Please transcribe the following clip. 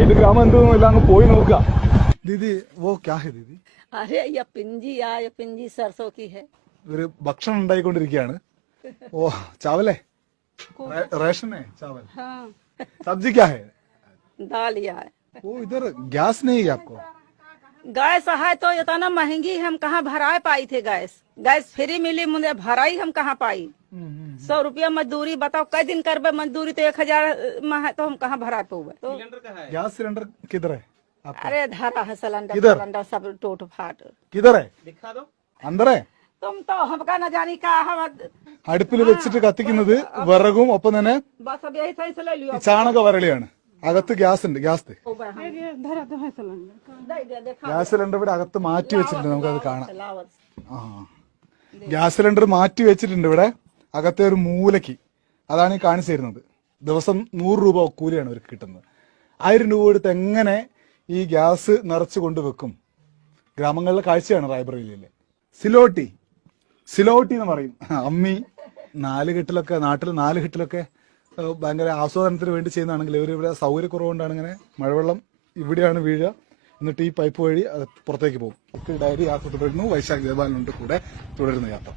ഏത് ഗ്രാമം എന്തൊന്നുമില്ല അങ്ങ് പോയി നോക്കുക. ദീദി വോ ക്യാ ഹെ ദീദി? अरे ये पिंजी या ये पिंजी सरसों की है. ഒരു ഭക്ഷണം ഉണ്ടായിക്കൊണ്ടിരിക്കുകയാണ്. ഓ ചാവലേ റേഷൻ है चावल. हाँ सब्जी क्या है? दाल या है. वो इधर गैस नहीं है आपको? गैस है तो इतना महंगी हम कहाँ भरा पाई थे. गैस गैस फ्री मिली मुझे भराई हम कहाँ पाई. 100 रुपया मजदूरी बताओ कई दिन करबे मजदूरी तो 1000 में है तो हम कहाँ भरा पाओगे. तो गैस सिलेंडर किधर है आपका? अरे धरा है सिलेंडर किधर? सिलेंडर सब टूट फाट. किधर है? दिखा दो. अंदर है? तुम तो हमका न जानी का हम അടുപ്പിൽ വെച്ചിട്ട് കത്തിക്കുന്നത് വിറകും ഒപ്പം തന്നെ बस अब यही सही से ले लियो. ചാണക വരളിയാണ്. അകത്ത് ഗ്യാസ് ഉണ്ട്. ഗ്യാസ് ഗ്യാസ് സിലിണ്ടർ ഇവിടെ അകത്ത് മാറ്റി വെച്ചിട്ടുണ്ട്. നമുക്കത് കാണാം. ആ ഗ്യാസ് സിലിണ്ടർ മാറ്റി വെച്ചിട്ടുണ്ട് ഇവിടെ അകത്തെ ഒരു മൂലയ്ക്ക്. അതാണ് ഈ കാണിച്ചു തരുന്നത്. ദിവസം 100 രൂപ കൂലിയാണ് അവർക്ക് കിട്ടുന്നത്. 1000 രൂപ കൊടുത്ത് എങ്ങനെ ഈ ഗ്യാസ് നിറച്ചു കൊണ്ടുവെക്കും? ഗ്രാമങ്ങളിലെ കാഴ്ചയാണ് റായ്ബറേലിയിലെ. സിലോട്ടി സിലോട്ടി എന്ന് പറയും. അമ്മി 4 കെട്ടിലൊക്കെ നാട്ടിൽ 4 കെട്ടിലൊക്കെ ഭയങ്കര ആസ്വാദനത്തിന് വേണ്ടി ചെയ്യുന്നതാണെങ്കിൽ ഇവരിവിടെ സൗകര്യക്കുറവുകൊണ്ടാണ് ഇങ്ങനെ മഴവെള്ളം ഇവിടെയാണ് വീഴുക. എന്നിട്ട് ഈ പൈപ്പ് വഴി പുറത്തേക്ക് പോകും. ഡയറി യാത്ര തുടരുന്നു. വൈശാഖ് ദേവാലിനുണ്ട് കൂടെ തുടരുന്ന യാത്ര.